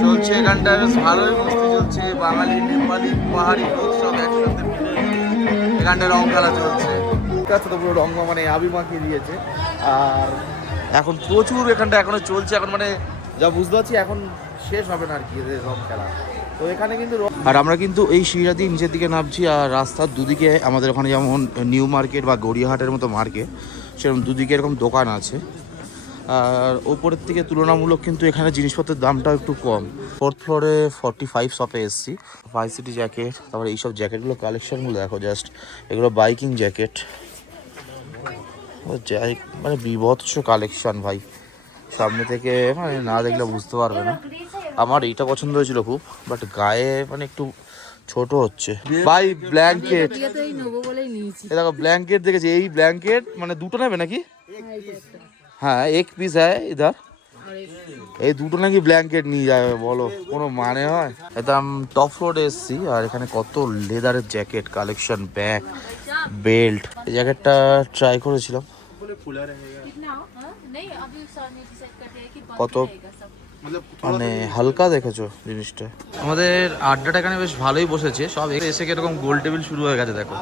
চলছে এখানটায় বেশ ভালোই মস্তি চলছে, বাঙালি নেপালি পাহাড়ি লোক সব একসাথে মিলে এখানটায় রং খেলা চলছে। তো পুরো রং মানে আবি মাখিয়ে দিয়েছে। আর এখন প্রচুর এখানটা এখনো চলছে, এখন মানে যা বুঝতে পারছি এখন শেষ হবে না আর কি রং খেলা। তো এখানে কিন্তু আর আমরা কিন্তু এই সিঁড়া দিয়ে নিচের দিকে নামছি, আর রাস্তার দুদিকে আমাদের ওখানে যেমন নিউ মার্কেট বা গড়িয়াহাটের মতো মার্কেট, সেরকম দুদিকে এরকম দোকান আছে। আর ওপরের থেকে তুলনামূলক কিন্তু এখানে জিনিসপত্রের দামটাও একটু কম। 4th ফ্লোরে 45 শপে এসেছি। ভাইসিটি জ্যাকেট, তারপরে এইসব জ্যাকেটগুলো কালেকশনগুলো দেখো জাস্ট, এগুলো বাইকিং জ্যাকেট, যাই মানে বিভৎস কালেকশন ভাই, সামনে থেকে মানে না দেখলে বুঝতে পারবে না। আমার এইটা পছন্দ হয়েছিল খুব, বাট গায়ে মানে একটু ছোট হচ্ছে ভাই। ব্ল্যাঙ্কেট, দেখো ব্ল্যাঙ্কেট দেখেছি, এই ব্ল্যাঙ্কেট মানে দুটো নেবে নাকি? হ্যাঁ এক পিস হ্যাঁ ইধার, এই দুটো নাকি ব্ল্যাঙ্কেট নিয়ে যাবে, বলো কোনো মানে হয়? একদম টপ ফ্লোরে এসেছি, আর এখানে কত লেদারের জ্যাকেট কালেকশন, ব্যাগ, বেল্ট। এই জ্যাকেটটা ট্রাই করেছিলাম, কত মানে হালকা দেখেছো জিনিসটা। আমাদের আড্ডাটা এখানে বেশ ভালোই বসেছে, সব এসে এরকম গোল টেবিল শুরু হয়ে গেছে দেখো,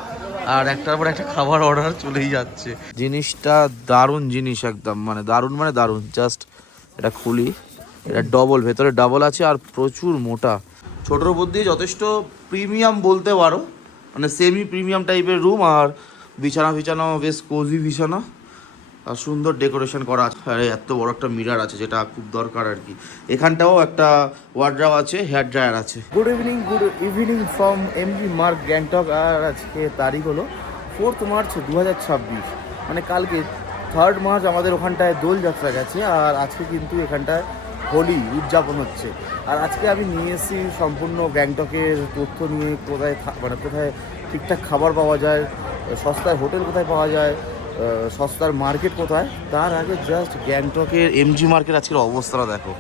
আর একটার পর একটা খাবার অর্ডার চলেই যাচ্ছে। জিনিসটা দারুণ জিনিস, একদম মানে দারুণ। জাস্ট এটা খুলি, এটা ডবল, ভেতরে ডাবল আছে আর প্রচুর মোটা। ছোটোর উপর দিয়ে যথেষ্ট প্রিমিয়াম বলতে পারো, মানে সেমি প্রিমিয়াম টাইপের রুম, আর বিছানা বেশ কোজি বিছানা, আর সুন্দর ডেকোরেশন করা আছে। আর এত বড় একটা মিরার আছে, যেটা খুব দরকার আর কি। এখানটাও একটা ওয়ার্ড্রপ আছে, হেয়ার ড্রায়ার আছে। Good evening from MG Marg Gangtok. আর আজকে তারিখ হলো 4th মার্চ 2026, মানে কালকে 3rd মার্চ আমাদের ওখানটায় দোলযাত্রা গেছে, আর আজকে কিন্তু এখানটায় হোলি উদযাপন হচ্ছে। আর আজকে আমি নিয়ে এসেছি সম্পূর্ণ গ্যাংটকের তথ্য নিয়ে, কোথায় ঠিকঠাক খাবার পাওয়া যায়, সস্তায় হোটেল কোথায় পাওয়া যায়, সস্তার মার্কেট কোথায়। তার আগে জাস্ট গ্যাংটকের এমজি মার্কেট আজকের অবস্থাটা দেখো,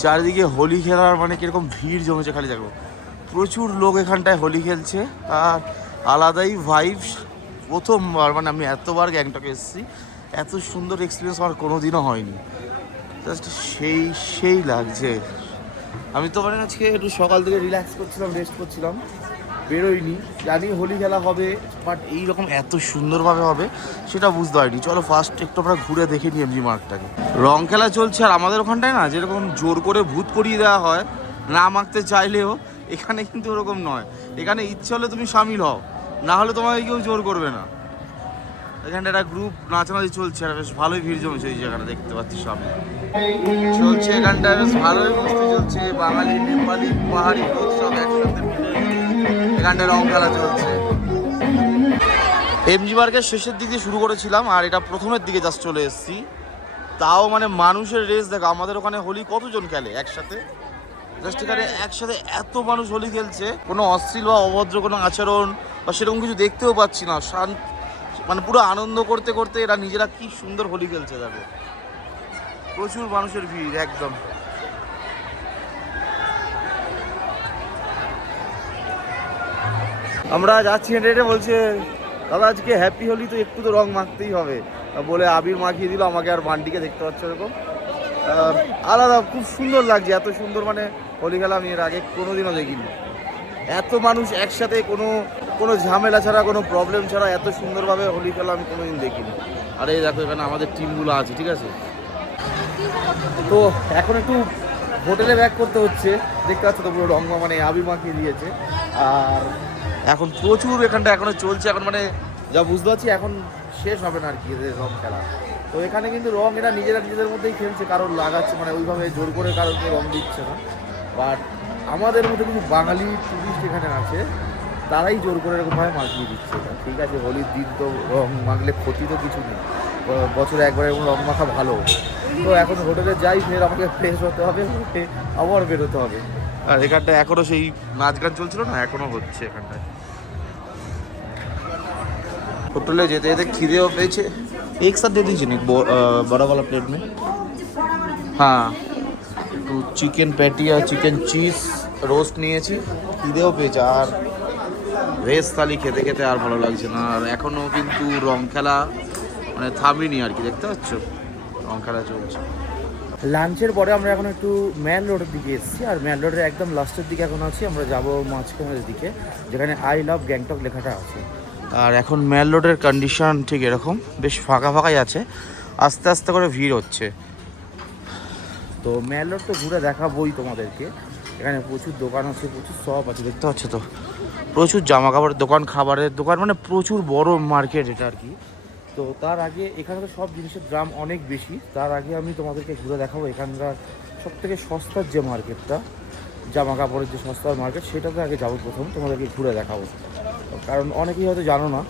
চারিদিকে হোলি খেলার মানে কীরকম ভিড় জমেছে খালি দেখো, প্রচুর লোক এখানটায় হোলি খেলছে, আর আলাদাই ভাইবস। প্রথমবার মানে আমি এতবার গ্যাংটকে এসেছি, এত সুন্দর এক্সপিরিয়েন্স আমার কোনো দিনও হয়নি। জাস্ট সেই লাগছে। আমি তো মানে আজকে একটু সকাল থেকে রিল্যাক্স করছিলাম, রেস্ট করছিলাম, বেরোয়নি। জানি হোলি খেলা হবে, বাট এইরকম এত সুন্দরভাবে হবে সেটা বুঝতে পারিনি। চলো ফার্স্ট একটু আমরা ঘুরে দেখে নিই এমজি মার্কটাকে। রং খেলা চলছে, আর আমাদের ওখানটায় না যেরকম জোর করে ভূত করিয়ে দেওয়া হয় না মাখতে চাইলেও, এখানে কিন্তু ওরকম নয়। এখানে ইচ্ছে হলে তুমি সামিল হও, না হলে তোমাকে কেউ জোর করবে না। এখানটা একটা গ্রুপ নাচানাচি চলছে, আর বেশ ভালোই ভিড় জমেছে এই জায়গাটা, দেখতে পাচ্ছি সামনে চলছে এখানটায় বেশ ভালোই মস্তি চলছে, বাঙালি নেপালি পাহাড়ি লোক সব একসাথে মিলে এখানটায় রং খেলা চলছে। এমজি মার্কের শেষের দিক দিয়ে শুরু করেছিলাম, আর এটা প্রথমের দিকে জাস্ট চলে এসেছি। তাও মানে মানুষের রেস দেখো, আমাদের ওখানে হোলি কতজন খেলে একসাথে, জাস্ট এখানে একসাথে এত মানুষ হোলি খেলছে, কোনো অশ্লীল বা অভদ্র কোনো আচরণ বা সেরকম কিছু দেখতেও পাচ্ছি না। মানে পুরো আনন্দ করতে করতে এরা নিজেরা কি সুন্দর হোলি খেলছে দেখো, প্রচুর মানুষের ভিড় একদম। আমরা যাচ্ছি হেঁটে, বলছে দাদা আজকে হ্যাপি হোলি, তো একটু তো রং মাখতেই হবে, বলে আবির মাখিয়ে দিল আমাকে আর বান্ডিকে, দেখতে পাচ্ছ এরকম আলাদা, খুব সুন্দর লাগছে। এত সুন্দর মানে হোলি খেলা আমি এর আগে কোনোদিনও দেখিনি। এত মানুষ একসাথে কোনো ঝামেলা ছাড়া, কোনো প্রবলেম ছাড়া এত সুন্দরভাবে হোলি খেলা আমি কোনোদিন দেখিনি। আর এই দেখো এখানে আমাদের টিমগুলো আছে, ঠিক আছে। তো এখন একটু হোটেলে ব্যাক করতে হচ্ছে, দেখতে পাচ্ছ তো পুরো রং মানে আবি মাখিয়ে দিয়েছে। আর এখন প্রচুর এখানটা এখনো চলছে, এখন মানে যা বুঝতে পারছি এখন শেষ হবে না আর কি এদের রং খেলা। তো এখানে কিন্তু রং এরা নিজেদের মধ্যেই খেলছে, কারোর লাগাচ্ছে, মানে ওইভাবে জোর করে কারোকে রং দিচ্ছে না। বাট আমাদের মধ্যে কিছু বাঙালি টুরিস্ট এখানে আছে, তারাই জোর করে এরকমভাবে মাখিয়ে দিচ্ছে। ঠিক আছে, হোলির দিন তো রং মাখলে ক্ষতি তো কিছু নেই, বছরে একবার এরকম রং মাখা ভালো। তো এখন হোটেলে যাই, ফের আমাকে ফ্রেশ হতে হবে, আবার বেরোতে হবে। আর এখানটা এখনো সেই নাচ গান চলছিল না, এখনো হচ্ছে এখানটায়। হোটেলে যেতে যেতে খিদেও পেয়েছে, एक साथ दे दीजिए ना बड़ा वाला प्लेट में। हाँ একটু চিকেন প্যাটি আর চিকেন চিজ রোস্ট নিয়েছি, খিদেও পেয়েছে, আর ভেজ থালি খেতে খেতে আর ভালো লাগছে না। আর এখনও কিন্তু রং খেলা মানে থামিনি আর কি, দেখতে পাচ্ছ রং খেলা চলছে। লাঞ্চের পরে আমরা এখন একটু ম্যাল রোডের দিকে এসেছি, আর ম্যাল রোডের একদম লাস্টের দিকে এখন আছি। আমরা যাবো মাঝখানের দিকে, যেখানে আই লাভ গ্যাংটক লেখাটা আছে। আর এখন ম্যাল রোডের কন্ডিশন ঠিক এরকম, বেশ ফাঁকা ফাঁকাই আছে, আস্তে আস্তে করে ভিড় হচ্ছে। তো ম্যাল রোড তো ঘুরে দেখাবোই তোমাদেরকে। এখানে প্রচুর দোকান আছে, প্রচুর শপ আছে, দেখতে পাচ্ছ তো, প্রচুর জামা কাপড়ের দোকান, খাবারের দোকান, মানে প্রচুর বড় মার্কেট এটা আর কি। তো তার আগে এখানে তো সব জিনিসের দাম অনেক বেশি। তার আগে আমি তোমাদেরকে ঘুরে দেখাবো এখানকার সবথেকে সস্তার যে মার্কেটটা, জামা কাপড়ের যে সস্তার মার্কেট, সেটাতে আগে যাবো প্রথম, তোমাদেরকে ঘুরে দেখাবো। কারণ অনেকেই হয়তো জানো না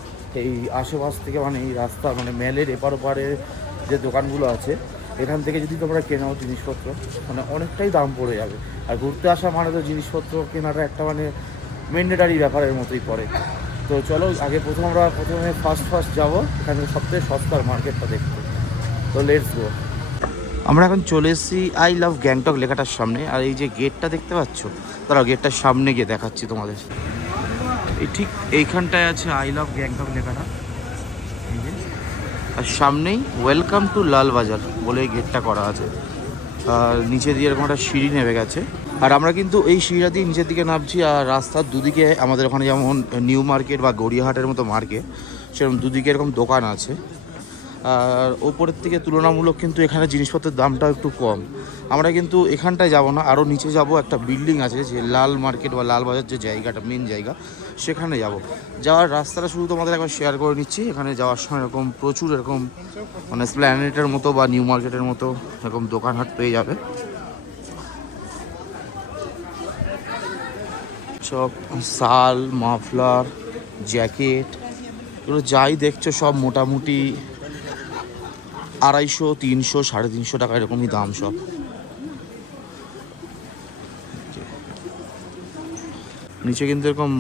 এই আশেপাশ থেকে, মানে এই রাস্তা, মানে মেলের এপার ওপারে যে দোকানগুলো আছে, এখান থেকে যদি তোমরা কেনাও জিনিসপত্র, মানে অনেকটাই দাম পড়ে যাবে। আর ঘুরতে আসা মানে তো জিনিসপত্র কেনাটা একটা মানে ম্যান্ডেটারি ব্যাপারের মতোই পড়ে। তো চলো আগে প্রথমে ফার্স্ট যাবো এখানে সবথেকে সস্তার মার্কেটটা দেখতে। তো লেটস গো। আমরা এখন চলে এসেছি আই লাভ গ্যাংটক লেখাটার সামনে। আর এই যে গেটটা দেখতে পাচ্ছ, তারা গেটটার সামনে গিয়ে দেখাচ্ছি তোমাদের। এই ঠিক এইখানটায় আছে আই লাভ গ্যাংটক লেখাটা, আর সামনেই ওয়েলকাম টু লালবাজার বলে এই গেটটা করা আছে। আর নিচে দিয়ে এরকম একটা সিঁড়ি নেমে গেছে, আর আমরা কিন্তু এই সিঁড়িটা দিয়ে নিচের দিকে নামছি। আর রাস্তার দুদিকে আমাদের ওখানে যেমন নিউ মার্কেট বা গড়িয়াহাটের মতো মার্কেট, সেরকম দুদিকে এরকম দোকান আছে। আর ওপরের থেকে তুলনামূলক কিন্তু এখানে জিনিসপত্রের দামটাও একটু কম। আমরা কিন্তু এখানটায় যাব না, আরও নিচে যাব, একটা বিল্ডিং আছে যে লাল মার্কেট বা লালবাজার যে জায়গাটা, মেন জায়গা, সেখানে যাব। যাওয়ার রাস্তাটা শুধু তোমাদের একবার শেয়ার করে নিচ্ছি। এখানে যাওয়ার সময় এরকম প্রচুর এরকম মানে স্প্ল্যানেটের মতো বা নিউ মার্কেটের মতো এরকম দোকানহাট পেয়ে যাবে। সব শাল, মাফলার, জ্যাকেট, এগুলো যাই দেখছো সব মোটামুটি 250, 300, 350 টাকা এরকমই দাম সব। নিচে কিন্তু এরকম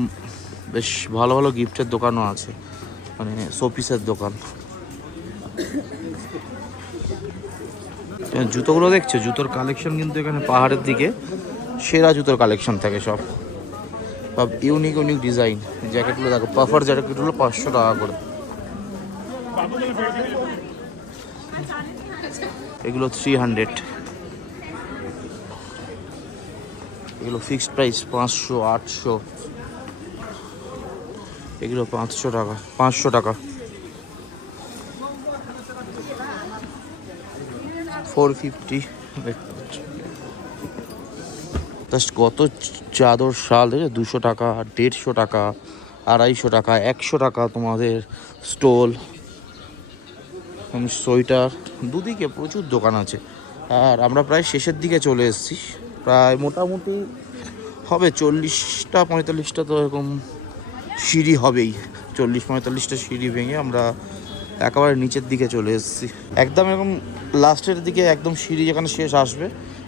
বেশ ভালো ভালো গিফটের দোকানও আছে, মানে শোপিসের দোকান। জুতোগুলো দেখছো, জুতোর কালেকশন কিন্তু এখানে পাহাড়ের দিকে সেরা জুতোর কালেকশন থাকে সব ইউনিক ইউনিক ডিজাইন। জ্যাকেটগুলো দেখো, পাফার জ্যাকেটগুলো 500 টাকা করে, এগুলো 300, এগুলো ফিক্সড প্রাইস 500, 800, এগুলো 500 টাকা, 500 টাকা, 450। জাস্ট কত চাদর, শাল 200 টাকা, 150 টাকা, 250 টাকা, 100 টাকা তোমাদের স্টোল, সোয়েটার, দুদিকে প্রচুর দোকান আছে। আর আমরা প্রায় শেষের দিকে চলে এসেছি, প্রায় মোটামুটি হবে 40টা 45টা তো এরকম সিঁড়ি হবেই। 40-45টা সিঁড়ি ভেঙে আমরা একেবারে নিচের দিকে চলে এসেছি, একদম এরকম লাস্টের দিকে, একদম সিঁড়ি যেখানে শেষ আসবে।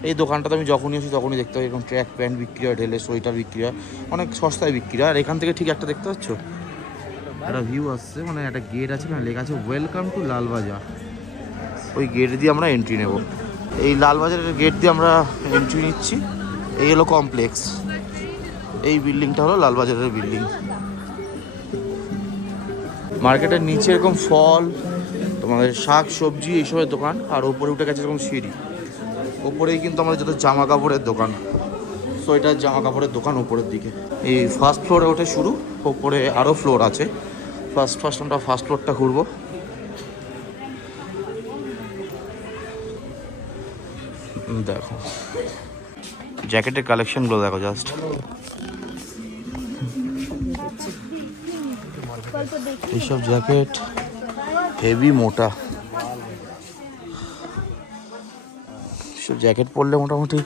এই দোকানটাতে আমি যখনই আসি তখনই দেখতে পাই এরকম ট্র্যাক প্যান্ট বিক্রি হয়, ঢেলে সোয়েটার বিক্রি হয়, অনেক সস্তায় বিক্রি হয়। আর এখান থেকে ঠিক একটা দেখতে পাচ্ছ, একটা ভিউ আসছে, মানে একটা গেট আছে, মানে লেখা আছে ওয়েলকাম টু লালবাজার। ওই গেট দিয়ে আমরা এন্ট্রি নেব। এই লালবাজারের গেট দিয়ে আমরা এন্ট্রি নিচ্ছি। এই হলো কমপ্লেক্স, এই বিল্ডিংটা হলো লালবাজারের বিল্ডিং। মার্কেটের নিচে এরকম ফল, তোমাদের শাক সবজি এইসবের দোকান, আর ওপরে উঠে গেছে এরকম সিঁড়ি। ওপরেই কিন্তু আমাদের যত জামা কাপড়ের দোকান, সোয়েটার, জামা কাপড়ের দোকান ওপরের দিকে। এই ফার্স্ট ফ্লোরে ওঠে শুরু, ওপরে আরও ফ্লোর আছে। ফার্স্ট আমরা ফার্স্ট ফ্লোরটা ঘুরবো। দেখো জ্যাকেটের কালেকশনগুলো দেখো, জাস্ট এইসব জ্যাকেট হেভি মোটা, সব জ্যাকেট পরলে মোটামুটি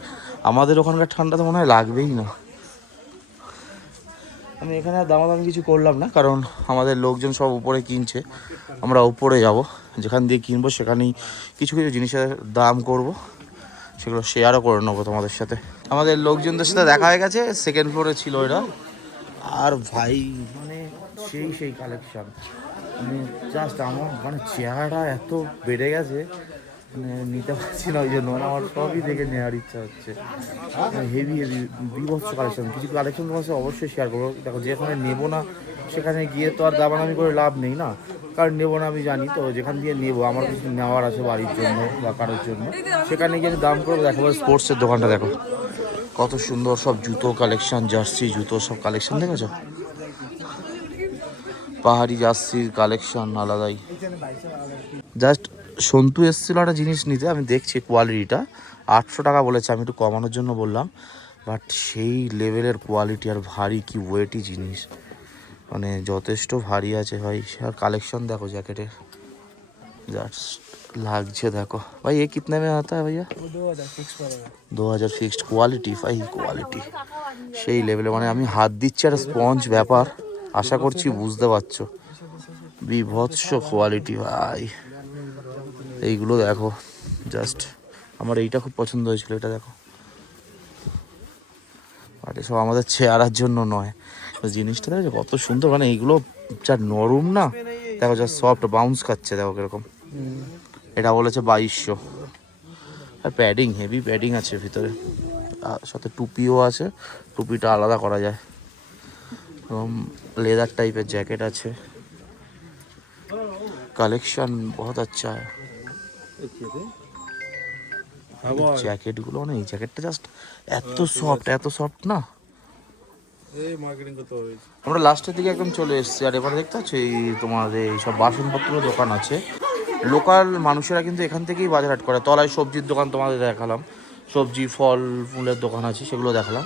আমাদের ওখানকার ঠান্ডা তো মনে হয় লাগবেই না। আমি এখানে আর দামাদামি কিছু করলাম না, কারণ আমাদের লোকজন সব উপরে কিনছে, আমরা উপরে যাব, যেখান দিয়ে কিনবো সেখানেই কিছু কিছু জিনিসের দাম করব, সেগুলো শেয়ারও করে নেবো তোমাদের সাথে। আমাদের লোকজনদের সাথে দেখা হয়ে গেছে, সেকেন্ড ফ্লোরে ছিল এরা। আর ভাই মানে সেই কালেকশন, মানে জাস্ট আমার মানে চেহারাটা এত বেড়ে গেছে, মানে নিতে পারছি না ওই জন্য, মানে আমার সবই দেখে নেওয়ার ইচ্ছা হচ্ছে। হেভি হেভি বিভৎস কালেকশন, কিছু কালেকশন তোমার সাথে অবশ্যই শেয়ার করবো। দেখো যেখানে নেবো না সেখানে গিয়ে তো আর দামাদামি করে লাভ নেই না, কারণ নেবো না আমি জানি, তো যেখান দিয়ে নেবো আমার কিছু নেওয়ার আছে বাড়ির জন্য বা কারোর জন্য, সেখানে গিয়ে আমি দাম করবো। দেখো স্পোর্টসের দোকানটা দেখো কত সুন্দর, সব জুতো কালেকশন, জার্সি জুতো সব কালেকশন দেখেছো, পাহাড়ি জার্সির কালেকশন আলাদাই। জাস্ট সন্তু এসেছিল একটা জিনিস নিতে, আমি দেখছি কোয়ালিটিটা 800 টাকা বলেছে, আমি একটু কমানোর জন্য বললাম, বাট সেই লেভেলের কোয়ালিটি আর ভারী, কি ওয়েটি জিনিস, মানে যথেষ্ট ভারী আছে ভাই। আর কালেকশন দেখো জ্যাকেটের, জাস্ট লাগছে দেখো ভাই। এ কিতনে মে আতা है भैया? 2000 ফিক্সড। কোয়ালিটি ভাই, কোয়ালিটি সেই লেভেলে, মানে আমি হাত দিচ্ছি একটা স্পঞ্জ ব্যাপার, আশা করছি বুঝতে পারছো, বিভৎস কোয়ালিটি ভাই। এইগুলো দেখো জাস্ট, আমার এইটা খুব পছন্দ হয়েছিল, এটা দেখো। আর এসব আমাদের চেয়ারার জন্য নয়, জিনিসটা দেখো কত সুন্দর, মানে এইগুলো যা নরম না, দেখো যা সফট, বাউন্স খাচ্ছে দেখো কিরকম। এটা বলেছে 2200। আর প্যাডিং, হেভি প্যাডিং আছে ভিতরে, আর সাথে টুপিও আছে, টুপিটা আলাদা করা যায়। এবং লেদার টাইপের জ্যাকেট আছে, কালেকশন বহুত আচ্ছা है। জ্যাকেটগুলো, মানে এই জ্যাকেটটা জাস্ট এত সফট না। আমরা লাস্টের দিকে একদম চলে এসেছি, আর এবার দেখতে পাচ্ছি এই তোমার এই সব বাসনপত্র দোকান আছে। লোকাল মানুষেরা কিন্তু এখান থেকেই বাজার হাট করে। তলায় সবজির দোকান তোমাদের দেখালাম, সবজি ফল ফুলের দোকান আছে, সেগুলো দেখালাম।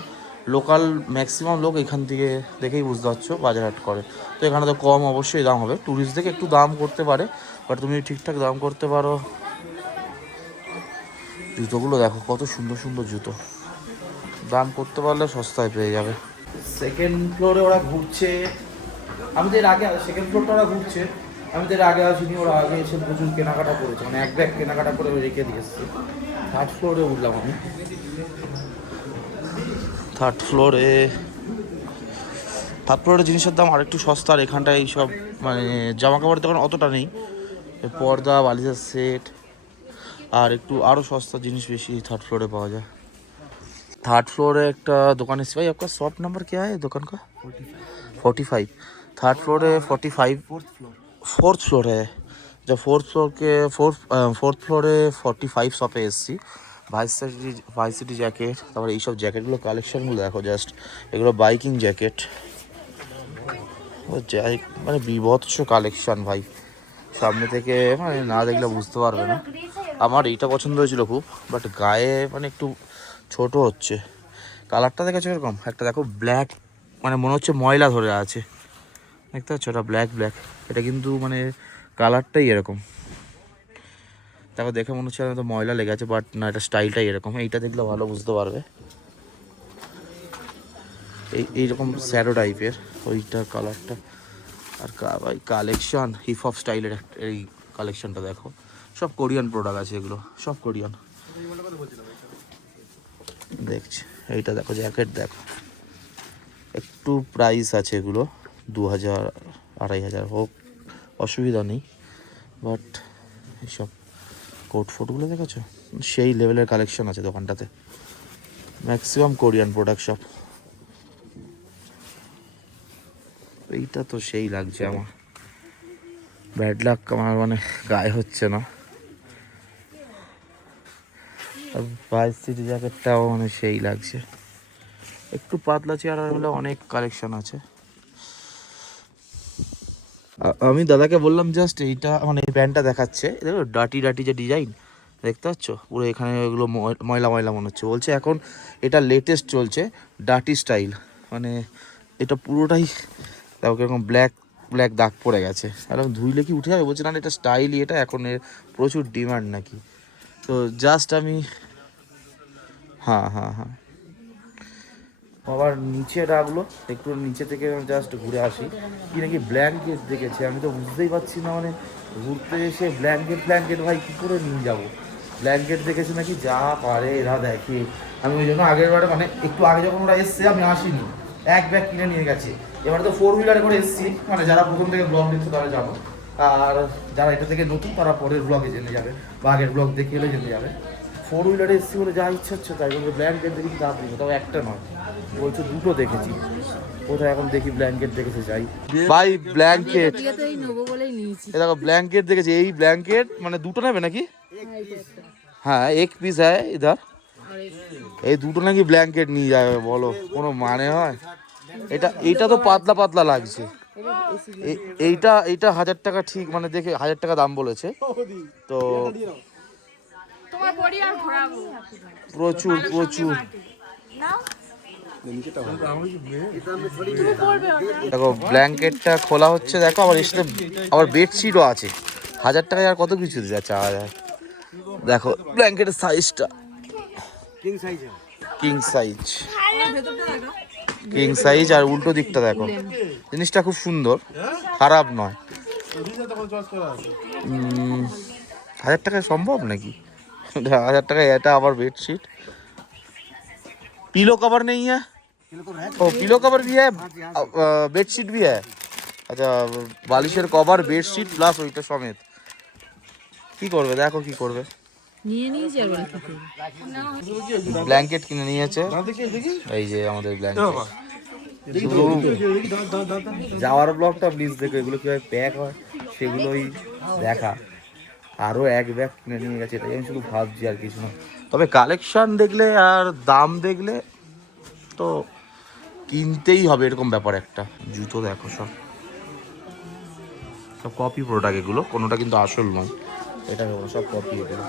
লোকাল ম্যাক্সিমাম লোক এখান থেকে দেখেই বুঝতে পারছো বাজার হাট করে। তো এখানে তো কম অবশ্যই দাম হবে, ট্যুরিস্ট থেকে একটু দাম করতে পারে, বাট তুমি ঠিকঠাক দাম করতে পারো। জুতোগুলো দেখো কত সুন্দর সুন্দর জুতো, দাম করতে পারলে সস্তায় পেয়ে যাবে। সেকেন্ড ফ্লোরে ওরা ঘুরছে, আমি তো এর আগে, সেকেন্ড ফ্লোরটা ওরা ঘুরছে, আমি তো এর আগে আসিনি, ওরা আগে এসে প্রচুর কেনাকাটা করেছে, মানে এক ব্যাগ কেনাকাটা করে রেখে দিয়েছে। থার্ড ফ্লোরে উঠলাম আমি, থার্ড ফ্লোরে জিনিসের দাম আরেকটু সস্তা, আর এখানটায় এইসব মানে জামা কাপড়ের দোকান অতটা নেই, পর্দা বালিশের সেট আর একটু আরও সস্তা জিনিস বেশি থার্ড फ्लोरे पावा जाए। थर्ड फ्लोर है एक दुकान है भाई, आपका शॉप नंबर क्या है दुकान का? 45। थर्ड फ्लोर है 45, फोर्थ फ्लोर है। जब फोर्थ फ्लोर है 45 शॉपे এসছি। ভার্সিটি জ্যাকেট, তারপরে এইসব জ্যাকেটগুলো কালেকশনগুলো দেখো জাস্ট, এগুলো বাইকিং জ্যাকেট, ও যাই মানে বিভৎস কালেকশন ভাই, সামনে থেকে মানে না দেখলে বুঝতে পারবে না। আমার এইটা পছন্দ হয়েছিল খুব, বাট গায়ে মানে একটু ছোট হচ্ছে। কালারটা দেখেছো এরকম একটা, দেখো ব্ল্যাক, মানে মনে হচ্ছে ময়লা ধরে আছে, দেখতে পাচ্ছ, ওটা ব্ল্যাক, এটা কিন্তু মানে কালারটাই এরকম, দেখো দেখে মনে হচ্ছে তো ময়লা লেগে আছে, বাট না, এটা স্টাইলটাই এরকম। এইটা দেখলে ভালো বুঝতে পারবে, এইরকম স্যারো টাইপের ওইটা কালারটা। আর ভাই কালেকশন হিপ হপ স্টাইলের এই কালেকশনটা দেখো, সব কোরিয়ান প্রোডাক্ট আছে, এগুলো সব কোরিয়ান। দেখছি এইটা দেখো, জ্যাকেট দেখো, একটু প্রাইস আছে এগুলো 2000 2500 হোক, অসুবিধা নেই, বাট এইসব কোট ফোটগুলো দেখেছো, সেই লেভেলের কালেকশন আছে দোকানটাতে, ম্যাক্সিমাম কোরিয়ান প্রোডাক্ট সব। এইটা তো সেই লাগছে আমার, ব্যাড লাক আমার, মানে গায়ে হচ্ছে না। আর ভার্সিটি জ্যাকেটটাও মানে সেই লাগছে, একটু পাতলা চেয়ার হলে অনেক কালেকশন আছে। আমি দাদাকে বললাম জাস্ট এইটা, মানে এই প্যান্টটা দেখাচ্ছে, দেখো ডাটি যে ডিজাইন দেখতে পাচ্ছ, পুরো এখানে এগুলো ময়লা মনে হচ্ছে। বলছে এখন এটা লেটেস্ট চলছে ডাটি স্টাইল, মানে এটা পুরোটাই দেখো কিরকম ব্ল্যাক দাগ পড়ে গেছে, আর ধুইলে কি উঠে যাবে? বলছে না, এটা স্টাইলই, এটা এখন এর প্রচুর ডিমান্ড নাকি। তো জাস্ট আমি হ্যাঁ আবার নিচে রাখলো, একটু নিচে থেকে জাস্ট ঘুরে আসি, কি নাকি ব্ল্যাঙ্কেট দেখেছে, আমি তো বুঝতেই পারছি না, মানে ঘুরতে এসে ব্ল্যাঙ্কেট ভাই কী করে নিয়ে যাবো? ব্ল্যাঙ্কেট দেখেছে নাকি, যা পারে এরা দেখে। আমি ওই জন্য আগের বারে, মানে একটু আগে যখন ওরা এসছে আমি আসিনি, এক ব্যাগ কিনে নিয়ে গেছে। এবার তো 4 হুইলারে করে এসছি, মানে যারা প্রথম থেকে ব্লগ দিচ্ছে তারা জানো, আর যারা এটা থেকে নতুন তারা পরের ব্লগে জেনে যাবে বা আগের ব্লগ দেখে এলে জেনে যাবে। 4 হুইলারে এসেছি বলে যা ইচ্ছা হচ্ছে তাই বলতে ব্ল্যাঙ্কেট দেখেছি দাঁত দিবে, তাও একটা নয়, বলছে দুটো দেখেছি। কোথায় এখন দেখি ব্ল্যাঙ্কেট দেখেছে যাই ভাই ব্ল্যাঙ্কেট, এই নেবো বলেই নিয়েছি। এই দেখো ব্ল্যাঙ্কেট দেখেছি, এই ব্ল্যাঙ্কেট মানে দুটো নেবে নাকি? হ্যাঁ এক পিস হ্যাঁ ইধার, এই দুটো নাকি ব্ল্যাঙ্কেট নিয়ে যাবে, বলো কোনো মানে হয়? এটা তো পাতলা পাতলা লাগছে, এইটা 1000 টাকা ঠিক, মানে দেখে 1000 টাকা দাম বলেছে তো। তোমার বডি আর ঘোরাবো প্রচুর প্রচুর দেখো ব্ল্যাঙ্কেটটা খোলা হচ্ছে, দেখো আবার এর সাথে আবার বেডশিটও আছে। 1000 টাকায় আর কত কিছু দিতে চাওয়া যায়। দেখো ব্ল্যাঙ্কেটের সাইজটা কিং সাইজ, কিং সাইজ। আর উল্টো দিকটা দেখো, জিনিসটা খুব সুন্দর, খারাপ নয়। 1000 টাকায় সম্ভব নাকি? 1000 টাকায় এটা আবার বেডশিट, पिलो कवर नहीं है? ओ पिलो कवर भी है, बेडशीट भी है। अच्छा বালিশের কভার বেডশিট প্লাস ওইটা সমেত। কি করবে দেখো কি করবে, নিয়ে নিয়েছি আর কি করব। ব্ল্যাঙ্কেট কিনে নিয়েছে, এই যে আমাদের ব্ল্যাঙ্কেট। যাওয়ার ব্লগটা প্লিজ দেখো, এগুলো কিভাবে প্যাক হয় সেগুলোই দেখা। আরো এক ব্যাগ কিনে নিয়ে গেছে, এটাই আমি শুধু ভাবছি আর কিছু না। তবে কালেকশন দেখলে আর দাম দেখলে তো কিনতেই হবে, এরকম ব্যাপার একটা। জুতো দেখো সব সব কপি প্রোডাক্ট, এগুলো কোনোটা কিন্তু আসল নয়, এটা ভেবো সব কপি। এগুলো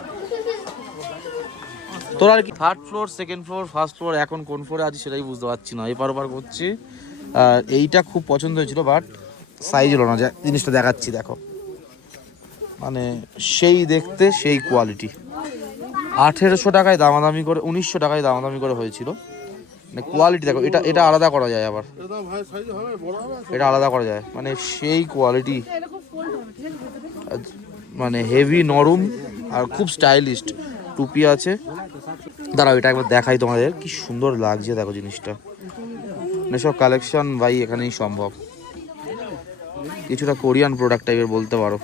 তোর আর কি 3rd floor 2nd floor 1st floor, এখন কোন ফ্লোরে আছি সেটাই বুঝতে পারছি না, এপার ওপার করছি। আর এইটা খুব পছন্দ হয়েছিল বাট সাইজ হলো না, যা জিনিসটা দেখাচ্ছি দেখো, মানে সেই দেখতে সেই কোয়ালিটি। 1800 টাকায় দামাদামি করে, 1900 টাকায় দামাদামি করে হয়েছিল। মানে কোয়ালিটি দেখো, এটা আলাদা করা যায়, আবার এটা আলাদা করা যায়, মানে সেই কোয়ালিটি, মানে হেভি নরম আর খুব স্টাইলিশ। টুপি আছে, দাঁড়াও এটা একবার দেখাই তোমাদের, কি সুন্দর লাগছে দেখো জিনিসটা। মানে সব কালেকশন ভাই এখানেই সম্ভব। কিছুটা কোরিয়ান প্রোডাক্ট টাইপের বলতে পারো,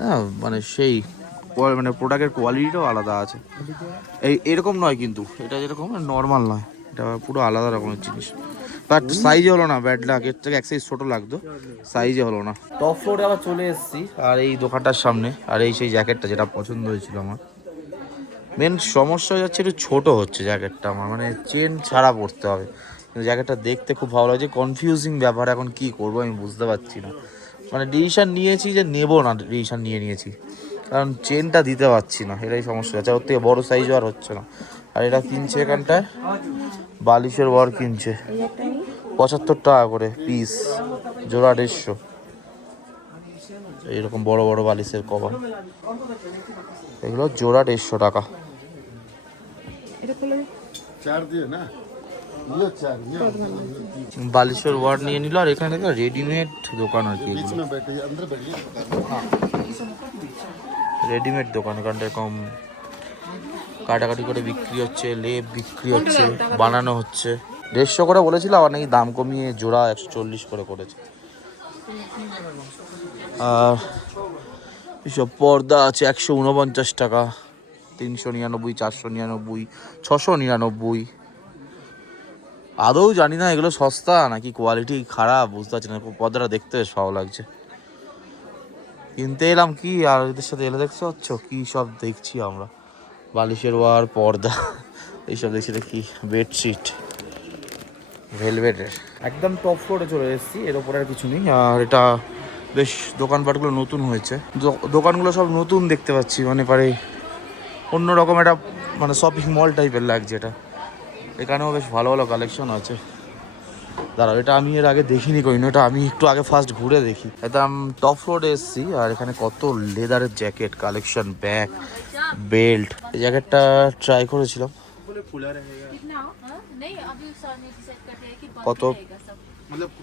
হ্যাঁ মানে সেই মানে প্রোডাক্টের কোয়ালিটিটাও আলাদা আছে। এরকম নয় কিন্তু, এটা যেরকম নর্মাল নয়, এটা পুরো আলাদা রকমের জিনিস। বাট সাইজে হলো না, ব্যাড লাক, এর থেকে এক সাইজ ছোটো লাগতো, সাইজে হলো না। টপ ফ্লোরে আবার চলে এসেছি, আর এই দোকানটার সামনে, আর এই সেই জ্যাকেটটা যেটা পছন্দ হয়েছিল আমার। মেন সমস্যা হয়ে যাচ্ছে একটু ছোটো হচ্ছে জ্যাকেটটা আমার, মানে চেন ছাড়া পড়তে হবে। কিন্তু জ্যাকেটটা দেখতে খুব ভালো লাগছে, কনফিউজিং ব্যাপার, এখন কি করবো আমি বুঝতে পারছি না। মানে ডিসিশন নিয়েছি যে নেবো না, ডিসিশন নিয়েছি, কারণ চেনটা দিতে পারছি না, এটাই সমস্যা হচ্ছে। ওর থেকে বড়ো সাইজও আর হচ্ছে না। আর এটা কিনছে এখানটায় বালিশের ওয়ার কিনছে 75 টাকা করে পিস, জোড়া 150। এইরকম বড় বড় বালিশের কভার, এগুলো জোড়া 150 টাকা। বালিশের ওয়ার নিয়ে নিল। আর এখানে রেডিমেড দোকান আর কি, রেডিমেড দোকান, এখানটা এরকম কাটাকাটি করে বিক্রি হচ্ছে, লেপ বিক্রি হচ্ছে, বানানো হচ্ছে। 150 করে বলেছিল, আবার নাকি দাম কমিয়ে জোড়া 140 করে করেছে। আর এসব পর্দা আছে 149 টাকা, 399, 499, 699। আদৌ জানি না এগুলো সস্তা নাকি কোয়ালিটি খারাপ, বুঝতে পারছি না। পর্দাটা দেখতে বেশ ভালো লাগছে, কিনতে এলাম কি আর এদের সাথে এলে দেখতে পাচ্ছ কি সব দেখছি আমরা, বালিশের ওয়ার, পর্দা, এইসব দেখছি। কি বেডশিট ভেলভেটের, একদম টপ ফ্লোরে চলে এসেছি, এর ওপরে আর কিছু নেই। আর এটা বেশ দোকানপাটগুলো নতুন হয়েছে, দোকানগুলো সব নতুন দেখতে পাচ্ছি, মানে পারে অন্যরকম একটা মানে শপিং মল টাইপের লাগছে এটা। এখানেও বেশ ভালো ভালো কালেকশন আছে। দাঁড়াও এটা আমি এর আগে দেখিনি করিনি, এটা আমি একটু আগে ফার্স্ট ঘুরে দেখি। একদম টপ ফ্লোরে এসেছি, আর এখানে কত লেদারের জ্যাকেট কালেকশন, ব্যাগ, বেল্ট। এই জ্যাকেটটা ট্রাই করেছিলাম, কত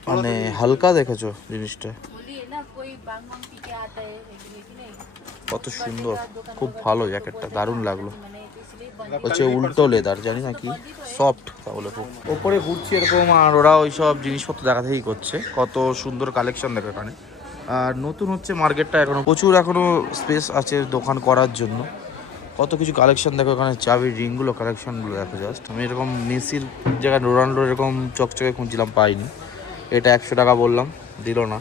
মানে হালকা দেখেছো জিনিসটা, কত সুন্দর, খুব ভালো জ্যাকেটটা, দারুণ লাগলো। হচ্ছে উল্টো লেদার, জানি না কি সফট তাহলে খুব। ওপরে ঘুরছি এরকম, আর ওরা ওই সব জিনিসপত্র দেখাতেই করছে, কত সুন্দর কালেকশন দেখো এখানে। আর নতুন হচ্ছে মার্কেটটা, এখনো প্রচুর এখনো স্পেস আছে দোকান করার জন্য। কত কিছু কালেকশন দেখো এখানে, চাবির রিংগুলো কালেকশনগুলো দেখো জাস্ট। আমি এরকম মেসির জায়গায় রোনাল্ডো এরকম চকচকে খুঁজছিলাম, পাইনি। এটা 100 টাকা বললাম, দিল না।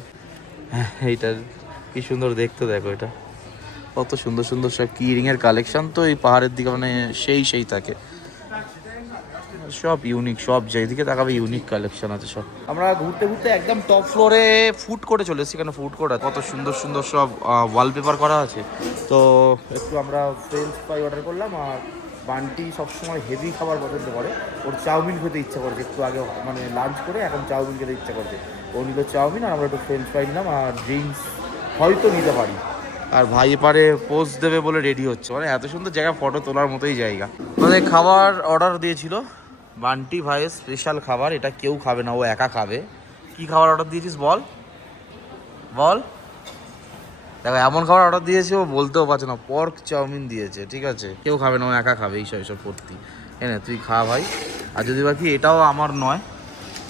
এইটার কি সুন্দর দেখতে দেখো, এটা কত সুন্দর সুন্দর সব কি রিংয়ের কালেকশন। তো এই পাহাড়ের দিকে মানে সেই থাকে, সব ইউনিক, সব যেদিকে তাকাবে ইউনিক কালেকশন আছে সব। আমরা ঘুরতে ঘুরতে একদম টপ ফ্লোরে ফুড কোর্টে চলে এসেছি। এখানে ফুড কোর্ট আছে, কত সুন্দর সুন্দর সব ওয়ালপেপার করা আছে। তো একটু আমরা ফ্রেঞ্চ ফ্রাই অর্ডার করলাম। আর বান্টি সবসময় হেভি খাবার পছন্দ করে, ওর চাউমিন খেতে ইচ্ছা করছে। একটু আগে মানে লাঞ্চ করে এখন চাউমিন খেতে ইচ্ছা করছে। ও নিল চাউমিন, আর আমরা একটু ফ্রেঞ্চ ফ্রাই নিলাম, আর ড্রিঙ্কস হয়তো নিতে পারি। আর ভাই এপারে পোস্ট দেবে বলে রেডি হচ্ছে, মানে এত সুন্দর জায়গা, ফটো তোলার মতোই জায়গা। আমাদের খাবার অর্ডার দিয়েছিল বান্টি ভাইয়ের স্পেশাল খাবার, এটা কেউ খাবে না, ও একা খাবে। কি খাবার অর্ডার দিয়েছিস বল বল। দেখো এমন খাবার অর্ডার দিয়েছে ও বলতেও পারছে না, পর্ক চাউমিন দিয়েছে, ঠিক আছে? কেউ খাবে না, ও একা খাবে এইসব ভর্তি। এনে তুই খা ভাই। আর যদি বাকি এটাও আমার নয়,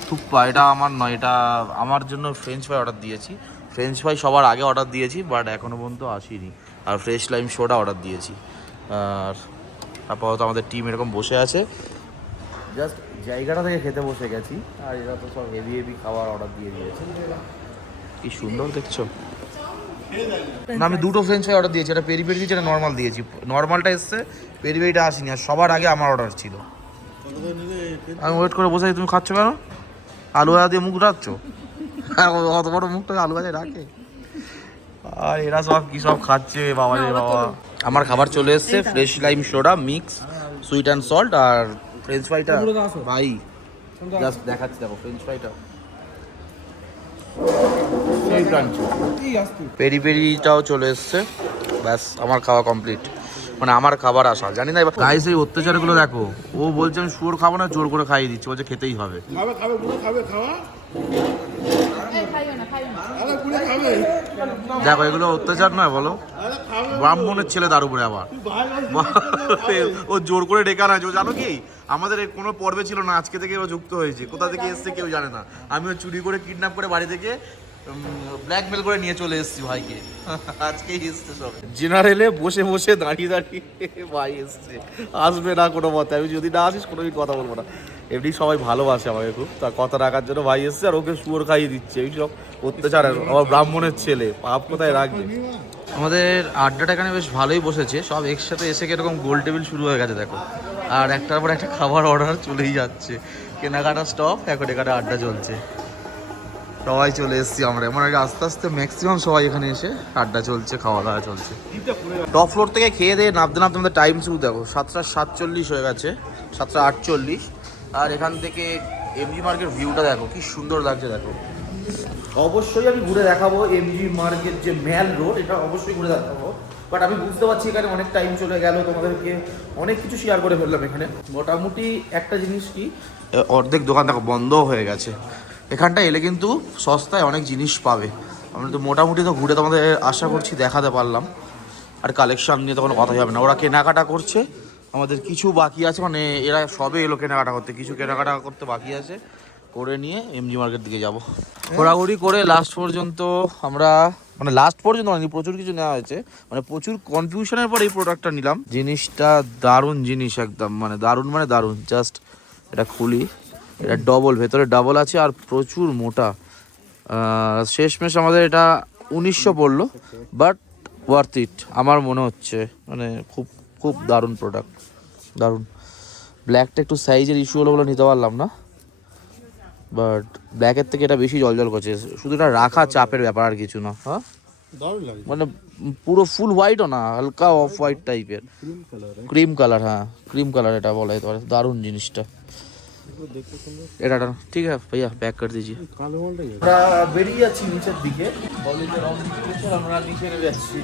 থুপ্পা, এটা আমার নয়, এটা আমার জন্য ফ্রেঞ্চ ফ্রাই অর্ডার দিয়েছি। ফ্রেঞ্চ ফ্রাই সবার আগে অর্ডার দিয়েছি, বাট এখনও পর্যন্ত আসেনি। আর ফ্রেশ লাইম সোডা অর্ডার দিয়েছি। আর আপাতত আমাদের টিম এরকম বসে আছে, জাস্ট জায়গাটা থেকে খেতে বসে গেছি। আর এরা তো সব হেভি হেভি খাবার অর্ডার দিয়ে দিয়েছে। কি সুন্দর দেখছো না? আমি দুটো ফ্রেঞ্চ ফ্রাই অর্ডার দিয়েছি, এটা পেরি পেরি দিয়েছি, এটা নর্মাল দিয়েছি। নর্মালটা এসছে, পেরি পেরিটা আসেনি। আর সবার আগে আমার অর্ডার ছিল। আমি ওয়েট করে বসে আছি, তুমি খাচ্ছ কেন? আলু ভাজা দিয়ে মুখ রাখছ? অত বড় মুখটা আলু ভাজা রাখে? আর এরা সব কি সব খাচ্ছে বাবা রে বাবা। আমার খাবার চলে এসছে, fresh lime soda mix, sweet and salt. আর ফ্রেঞ্চ ফ্রাইটা ভাই জাস্ট দেখাচ্ছি, দেখো ফ্রেঞ্চ ফ্রাইটা পেরি পেরিটাও চলে এসছে। ব্যাস আমার খাওয়া কমপ্লিট, মানে আমার খাবার আসা। জানি না এবার গাইস এই অত্যাচারগুলো দেখো। ও বলছে আমি শুয়োর খাবো না, জোর করে খাইয়ে দিচ্ছে, বলছে খেতেই হবে। দেখো এগুলো অত্যাচার নয় বলো? ব্রাহ্মণের ছেলে তার উপরে আবার ও জোর করে ডেকে আনা। জানো কি, আমাদের কোনো পর্বে ছিল না, আজকে থেকে ও যুক্ত হয়েছে। কোথা থেকে এসছে কেউ জানে না। আমিও চুরি করে কিডন্যাপ করে বাড়ি থেকে ব্ল্যাকমেল করে নিয়ে চলে এসেছি ভাইকে। আজকেই এসছে সব জেনারেলে বসে বসে দাঁড়িয়ে দাঁড়িয়ে ভাই এসছে। আসবে না কোনো মতে, আমি যদি না আসিস কোনোদিন কথা বলবো না। এমনি সবাই ভালোবাসে আমাকে খুব, তার কথা রাখার জন্য ভাই এসছে। আর ওকে শুয়োর খাইয়ে দিচ্ছে, এইসব অত্যাচার। আমার ব্রাহ্মণের ছেলে, পাপ কোথায় রাখবে। আমাদের আড্ডাটা এখানে বেশ ভালোই বসেছে, সব একসাথে এসে এরকম গোল টেবিল শুরু হয়ে গেছে দেখো। আর একটার পর একটা খাবার অর্ডার চলেই যাচ্ছে, কেনাকাটা স্টপ, এখন এখানে আড্ডা চলছে। সবাই চলে এসেছি আমরা, এমন আগে আস্তে আস্তে ম্যাক্সিমাম সবাই এখানে এসে আড্ডা চলছে, খাওয়া দাওয়া চলছে। টপ ফ্লোর থেকে খেয়ে দিয়ে নামতে নামতে আমাদের টাইম শুরু দেখো 7:47 হয়ে গেছে, 7:48। আর এখান থেকে এমজি মার্কেট ভিউটা দেখো কি সুন্দর লাগছে দেখো। অবশ্যই আমি ঘুরে দেখাবো এমজি মার্কেট যে ম্যাল রোড, এটা অবশ্যই ঘুরে দেখাবো। বাট আমি বুঝতে পারছি এখানে অনেক টাইম চলে গেল, তোমাদেরকে অনেক কিছু শেয়ার করে ফেললাম এখানে। মোটামুটি একটা জিনিস কি, অর্ধেক দোকান দেখো বন্ধ হয়ে গেছে। এখানটা এলে কিন্তু সস্তায় অনেক জিনিস পাবে। আমরা তো মোটামুটি তো ঘুরে তোমাদের আশা করছি দেখাতে পারলাম। আর কালেকশন নিয়ে তো কোনো কথাই হবে না, ওরা কেনাকাটা করছে, আমাদের কিছু বাকি আছে। মানে এরা সবে এলো কেনাকাটা করতে, কিছু কেনাকাটা করতে বাকি আছে, করে নিয়ে এমজি মার্কেট দিকে যাব। ঘোরাঘুরি করে লাস্ট পর্যন্ত আমরা, মানে লাস্ট পর্যন্ত মানে প্রচুর কিছু নেওয়া হয়েছে, মানে প্রচুর কনফিউশনের পর এই প্রোডাক্টটা নিলাম। জিনিসটা দারুণ জিনিস একদম, মানে দারুণ। জাস্ট এটা খুলি, এটা ডবল, ভেতরে ডাবল আছে আর প্রচুর মোটা। শেষমেশ আমাদের এটা 1900 পড়লো, বাট ওয়ার্থ ইট আমার মনে হচ্ছে। মানে খুব খুব দারুণ প্রোডাক্ট, দারুণ। ব্ল্যাকটা একটু সাইজের ইস্যু হলো বলে নিতে পারলাম না, বাট ব্ল্যাকের থেকে এটা বেশি জল করছে। শুধু এটা রাখা চাপের ব্যাপার, আর কিছু না। হ্যাঁ মানে পুরো ফুল হোয়াইটও না, হালকা অফ হোয়াইট টাইপের, ক্রিম কালার। হ্যাঁ ক্রিম কালার এটা বলা যেতে পারে। দারুণ জিনিসটা, এটা ঠিক আছে ভাইয়া, প্যাক করে দিয়েছি। আমরা বেরিয়ে যাচ্ছি নিচের দিকে, আমরা নিচে নেমে যাচ্ছি।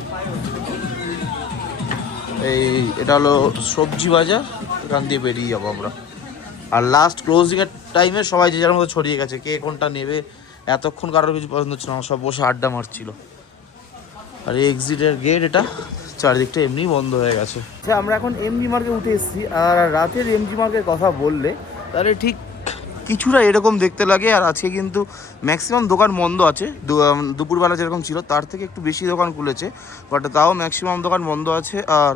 এই এটা হলো সবজি বাজার, এখান দিয়ে বেরিয়ে যাবো আমরা। আর লাস্ট ক্লোজিংয়ের টাইমে সবাই যে যার মতো ছড়িয়ে গেছে, কে কোনটা নেবে। এতক্ষণ কারোর কিছু পছন্দ হচ্ছে না, সব বসে আড্ডা মারছিল। আর এই এক্সিটের গেট, এটা চারিদিকটা এমনি বন্ধ হয়ে গেছে। আমরা এখন এমজি মার্কেট উঠে এসেছি। আর রাতের এমজি মার্কেটের কথা বললে তাহলে ঠিক কিছুটা এরকম দেখতে লাগে। আর আজকে কিন্তু ম্যাক্সিমাম দোকান বন্ধ আছে, দুপুরবেলা যেরকম ছিল তার থেকে একটু বেশি দোকান খুলেছে, বাট তাও ম্যাক্সিমাম দোকান বন্ধ আছে। আর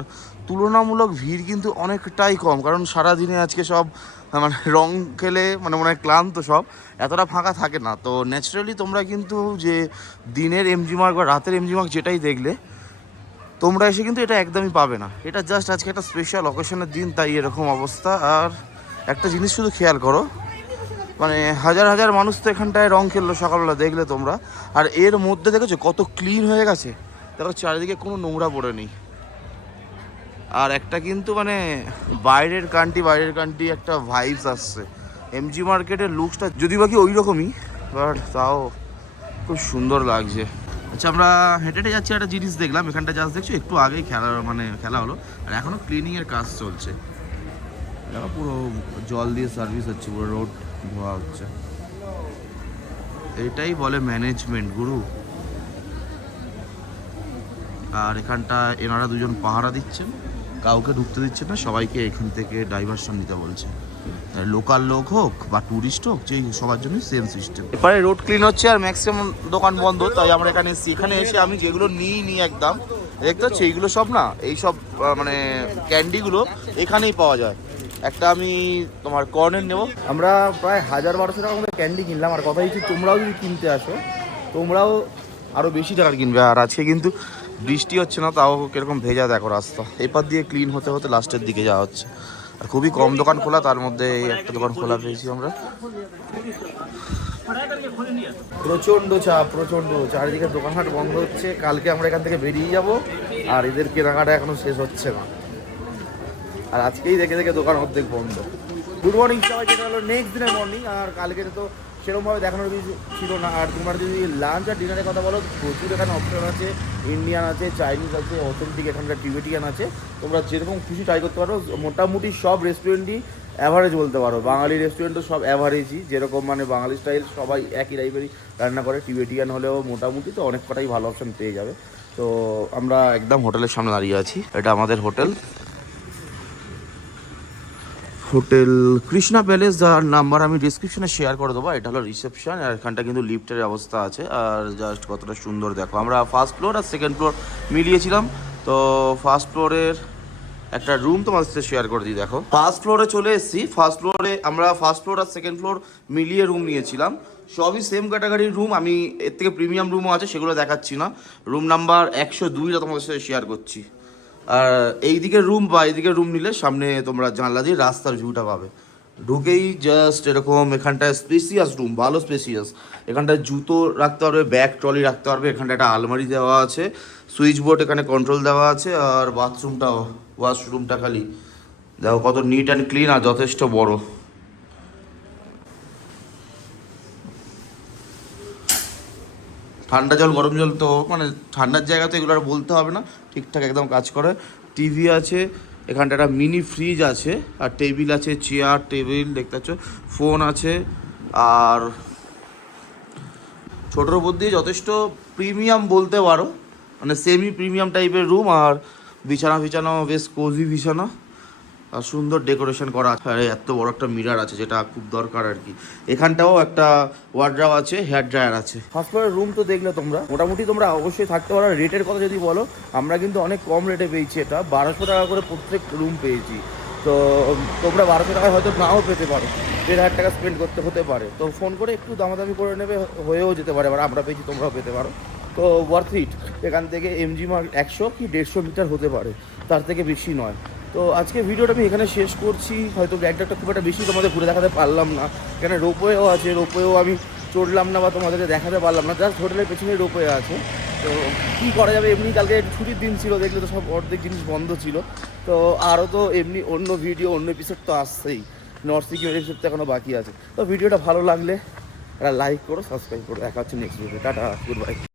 তুলনামূলক ভিড় কিন্তু অনেকটাই কম, কারণ সারাদিনে আজকে সব মানে রং খেলে মানে মনে হয় ক্লান্ত, সব এতটা ফাঁকা থাকে না। তো ন্যাচারালি তোমরা কিন্তু যে দিনের এমজি মার্ক বা রাতের এমজি মার্ক যেটাই দেখলে তোমরা এসে কিন্তু এটা একদমই পাবে না। এটা জাস্ট আজকে একটা স্পেশাল অকেশনের দিন, তাই এরকম অবস্থা। আর একটা জিনিস শুধু খেয়াল করো, মানে হাজার হাজার মানুষ তো এখানটায় রং খেললো সকালবেলা, দেখলে তোমরা। আর এর মধ্যে দেখেছো কত ক্লিন হয়ে গেছে, দেখো চারিদিকে কোনো নোংরা পড়ে নেই। আর একটা কিন্তু মানে বাইরের কান্ট্রি একটা ভাইবস আসছে। এমজি মার্কেটের লুকসটা যদি বাকি ওই রকমই, বাট তাও খুব সুন্দর লাগছে। আচ্ছা, আমরা হেঁটে হেঁটে যাচ্ছি, একটা জিনিস দেখলাম এখানটা, জাস্ট দেখছো একটু আগেই খেলা হলো আর এখনও ক্লিনিংয়ের কাজ চলছে। দেখো পুরো জল দিয়ে সার্ভিস হচ্ছে, পুরো রোড ধোয়া হচ্ছে। এটাই বলে ম্যানেজমেন্ট গুরু। আর এখানটা এনারা দুজন পাহারা দিচ্ছেন, কাউকে ঢুকতে দিচ্ছে না, সবাইকে এখান থেকে ডাইভারশন দিতে বলছে। লোকাল লোক হোক বা ট্যুরিস্ট হোক, যে সবার জন্যই সেম সিস্টেম। এরপরে রোড ক্লিন হচ্ছে আর ম্যাক্সিমাম দোকান বন্ধ, তাই আমরা এখানে এসেছি। এখানে এসে আমি যেগুলো নিই একদম, দেখতে পাচ্ছি এইগুলো সব না, এইসব মানে ক্যান্ডিগুলো এখানেই পাওয়া যায়। একটা আমি তোমার কর্নের নেব। আমরা প্রায় 1000-1200 টাকার মধ্যে ক্যান্ডি কিনলাম। আর কথা হচ্ছে তোমরাও যদি কিনতে আসো, তোমরাও আরও বেশি টাকার কিনবে। আর আজকে কিন্তু বৃষ্টি হচ্ছে না, তাও কিরকম ভেজা দেখো রাস্তা। এপার দিয়ে ক্লিন হতে হতে লাস্টের দিকে যাওয়া হচ্ছে। আর খুবই কম দোকান খোলা, তার মধ্যে একটা দোকান খোলা পেয়েছি আমরা। প্রচণ্ড চাপ, প্রচণ্ড চারিদিকে দোকানহাট বন্ধ হচ্ছে। কালকে আমরা এখান থেকে বেরিয়ে যাব, আর এদের কেনাকাটা এখনো শেষ হচ্ছে না। আর আজকেই দেখে দেখে দোকান অর্ধেক বন্ধ। গুড মর্নিং সবাই, যেটা হলো নেক্সট দিনের মর্নিং। আর কালকে তো সেরকমভাবে দেখানোর কিছু ছিল না। আর তোমরা যদি লাঞ্চ আর ডিনারের কথা বলো, প্রচুর এখানে অপশন আছে। ইন্ডিয়ান আছে, চাইনিজ আছে, অথেন্টিক এখানকার টিবেটিয়ান আছে। তোমরা যেরকম খুশি ট্রাই করতে পারো। মোটামুটি সব রেস্টুরেন্টই অ্যাভারেজ বলতে পারো। বাঙালি রেস্টুরেন্টও সব অ্যাভারেজই, যেরকম মানে বাঙালি স্টাইল সবাই একই টাইপেরই রান্না করে। টিবেটিয়ান হলেও মোটামুটি তো অনেক কটাই ভালো অপশন পেয়ে যাবে। তো আমরা একদম হোটেলের সামনে দাঁড়িয়ে আছি। এটা আমাদের হোটেল, হোটেল কৃষ্ণা প্যালেস। যার নাম্বার আমি ডিসক্রিপশনে শেয়ার করে দেবো। এটা হলো রিসেপশন, আর এখানটা কিন্তু লিফটের অবস্থা আছে। আর জাস্ট কতটা সুন্দর দেখো। আমরা ফার্স্ট ফ্লোর আর সেকেন্ড ফ্লোর মিলিয়েছিলাম। তো ফার্স্ট ফ্লোরের একটা রুম তোমাদের সাথে শেয়ার করে দিই। দেখো ফার্স্ট ফ্লোরে চলে এসেছি। ফার্স্ট ফ্লোরে আমরা ফার্স্ট ফ্লোর আর সেকেন্ড ফ্লোর মিলিয়ে রুম নিয়েছিলাম। সবই সেম ক্যাটাগরির রুম। আমি এর থেকে প্রিমিয়াম রুমও আছে, সেগুলো দেখাচ্ছি না। রুম নাম্বার 102টা তোমাদের সাথে শেয়ার করছি। আর এই দিকের রুম বা এই দিকের রুম নিলে সামনে তোমরা জানলা দিয়ে রাস্তার ভিউটা পাবে। ঢুকেই জাস্ট এরকম এখানটায় স্পেসিয়াস রুম, ভালো স্পেসিয়াস। এখানটায় জুতো রাখতে পারবে, ব্যাগ ট্রলি রাখতে পারবে। এখানটা একটা আলমারি দেওয়া আছে, সুইচ বোর্ড এখানে কন্ট্রোল দেওয়া আছে। আর বাথরুমটাও, ওয়াশরুমটা খালি দেখো কত নিট অ্যান্ড ক্লিন আর যথেষ্ট বড়। ঠান্ডা জল গরম জল তো মানে ঠান্ডার জায়গা তো এগুলো আর বলতে হবে না, ঠিকঠাক একদম কাজ করে। টিভি আছে, এখানটা একটা মিনি ফ্রিজ আছে, আর টেবিল আছে, চেয়ার টেবিল দেখতে পাচ্ছ, ফোন আছে। আর ছোটোর উপর দিয়ে যথেষ্ট প্রিমিয়াম বলতে পারো, মানে সেমি প্রিমিয়াম টাইপের রুম। আর বিছানাও বেশ কোজি বিছানা, আর সুন্দর ডেকোরেশন করা আছে। আর এত বড় একটা মিরার আছে, যেটা খুব দরকার আর কি। এখানটাও একটা ওয়ার্ড্রপ আছে, হেয়ার ড্রায়ার আছে। ফার্স্ট ফ্লোরের রুম তো দেখলে তোমরা, মোটামুটি তোমরা অবশ্যই থাকতে পারো। রেটের কথা যদি বলো, আমরা কিন্তু অনেক কম রেটে পেয়েছি। এটা 1200 টাকা করে প্রত্যেক রুম পেয়েছি। তো তোমরা 1200 টাকায় হয়তো নাও পেতে পারো, 1500 টাকা স্পেন্ড করতে হতে পারে। তো ফোন করে একটু দামাদামি করে নেবে, হয়েও যেতে পারে। এবার আমরা পেয়েছি, তোমরাও পেতে পারো। তো ওয়ার্থ ইট। এখান থেকে এমজি মার্ক 100 কি 150 মিটার হতে পারে, তার থেকে বেশি নয়। তো আজকে ভিডিওটা আমি এখানে শেষ করছি। হয়তো ব্যাগটা খুব একটা বেশি তোমাদের ঘুরে দেখাতে পারলাম না। এখানে রোপওয়েও আছে, রোপওয়েও আমি চড়লাম না বা তোমাদেরকে দেখাতে পারলাম না। জাস্ট হোটেলের পেছনে রোপওয়ে আছে। তো কী করা যাবে, এমনি কালকে ছুটির দিন ছিল, দেখলে তো সব অর্ধেক জিনিস বন্ধ ছিল। তো আরও তো এমনি অন্য ভিডিও, অন্য এপিসোড তো আসছেই। নর্থ সিকিম এপিসোড তো এখনও বাকি আছে। তো ভিডিওটা ভালো লাগলে একটা লাইক করো, সাবস্ক্রাইব করো। দেখা হচ্ছে next video. Tata, good bye.